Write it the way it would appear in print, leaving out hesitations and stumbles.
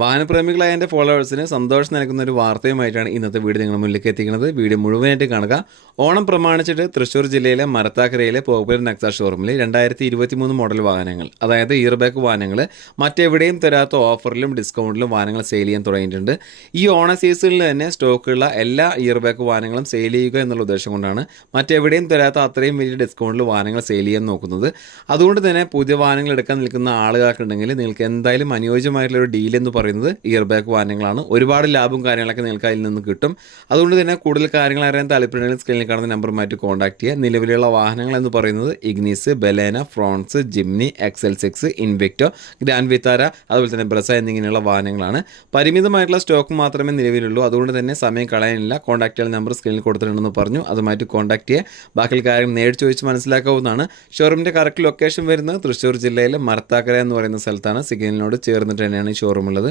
വാഹനപ്രേമികളായ എൻ്റെ ഫോളോവേഴ്സിന് സന്തോഷം നൽകുന്ന ഒരു വാർത്തയുമായിട്ടാണ് ഇന്നത്തെ വീഡിയോ നിങ്ങളുടെ മുന്നിലേക്ക് എത്തിക്കുന്നത്. വീഡിയോ മുഴുവനായിട്ട് കാണുക. ഓണം പ്രമാണിച്ചിട്ട് തൃശ്ശൂർ ജില്ലയിലെ മരത്താക്കരയിലെ പോപ്പുലർ നെക്സ ഷോറൂമിൽ 2023 മോഡൽ വാഹനങ്ങൾ, അതായത് ഇയർ ബാക്ക് വാഹനങ്ങൾ മറ്റെവിടെയും തരാത്ത ഓഫറിലും ഡിസ്കൗണ്ടിലും വാഹനങ്ങൾ സെയിൽ ചെയ്യാൻ തുടങ്ങിയിട്ടുണ്ട്. ഈ ഓണ സീസണിൽ തന്നെ സ്റ്റോക്കുള്ള എല്ലാ ഇയർ ബാക്ക് വാഹനങ്ങളും സെയിൽ ചെയ്യുക എന്നുള്ള ഉദ്ദേശം കൊണ്ടാണ് മറ്റെവിടെയും തരാത്ത അത്രയും വലിയ ഡിസ്കൗണ്ടിൽ വാഹനങ്ങൾ സെയിൽ ചെയ്യാൻ നോക്കുന്നത്. അതുകൊണ്ട് തന്നെ പുതിയ വാഹനങ്ങൾ എടുക്കാൻ നിൽക്കുന്ന ആളുകൾക്കുണ്ടെങ്കിൽ നിങ്ങൾക്ക് എന്തായാലും അനുയോജ്യമായിട്ടുള്ള ഒരു ഡീൽ എന്ന് പറയുന്നത് ഇയർ ബാക്ക് വാഹനങ്ങളാണ്. ഒരുപാട് ലാഭവും കാര്യങ്ങളൊക്കെ നിങ്ങൾക്ക് അതിൽ നിന്ന് കിട്ടും. അതുകൊണ്ട് തന്നെ കൂടുതൽ കാര്യങ്ങൾ അറിയാൻ താല്പര്യമുണ്ടെങ്കിൽ സ്ക്രീനിൽ കാണുന്ന നമ്പറുമായിട്ട് കോൺടാക്ട് ചെയ്യുക. നിലവിലുള്ള വാഹനങ്ങൾ എന്ന് പറയുന്നത് Ignis, Baleno, Fronx, Jimny, XL6, Invicto, Grand Vitara, അതുപോലെ തന്നെ ബ്രസ എന്നിങ്ങനെയുള്ള വാഹനങ്ങളാണ്. പരിമിതമായിട്ടുള്ള സ്റ്റോക്ക് മാത്രമേ നിലവിലുള്ളൂ. അതുകൊണ്ട് തന്നെ സമയം കളയാനില്ല. കോൺടാക്ട് ചെയ്യുന്ന നമ്പർ സ്ക്രീനിൽ കൊടുത്തിട്ടുണ്ടെന്ന് പറഞ്ഞു. അതുമായിട്ട് കോൺടാക്ട് ചെയ്യുക. ബാക്കി കാര്യം നേരിട്ട് ചോദിച്ച് മനസ്സിലാക്കാവുന്നതാണ്. ഷോറൂമിൻ്റെ കറക്റ്റ് ലൊക്കേഷൻ വരുന്നത് തൃശ്ശൂർ ജില്ലയിലെ മരത്താക്കര എന്ന് പറയുന്ന സ്ഥലത്താണ്. സിഗ്നലിനോട് ചേർന്നിട്ട് തന്നെയാണ് ഈ ഷോറൂം ഉള്ളത്.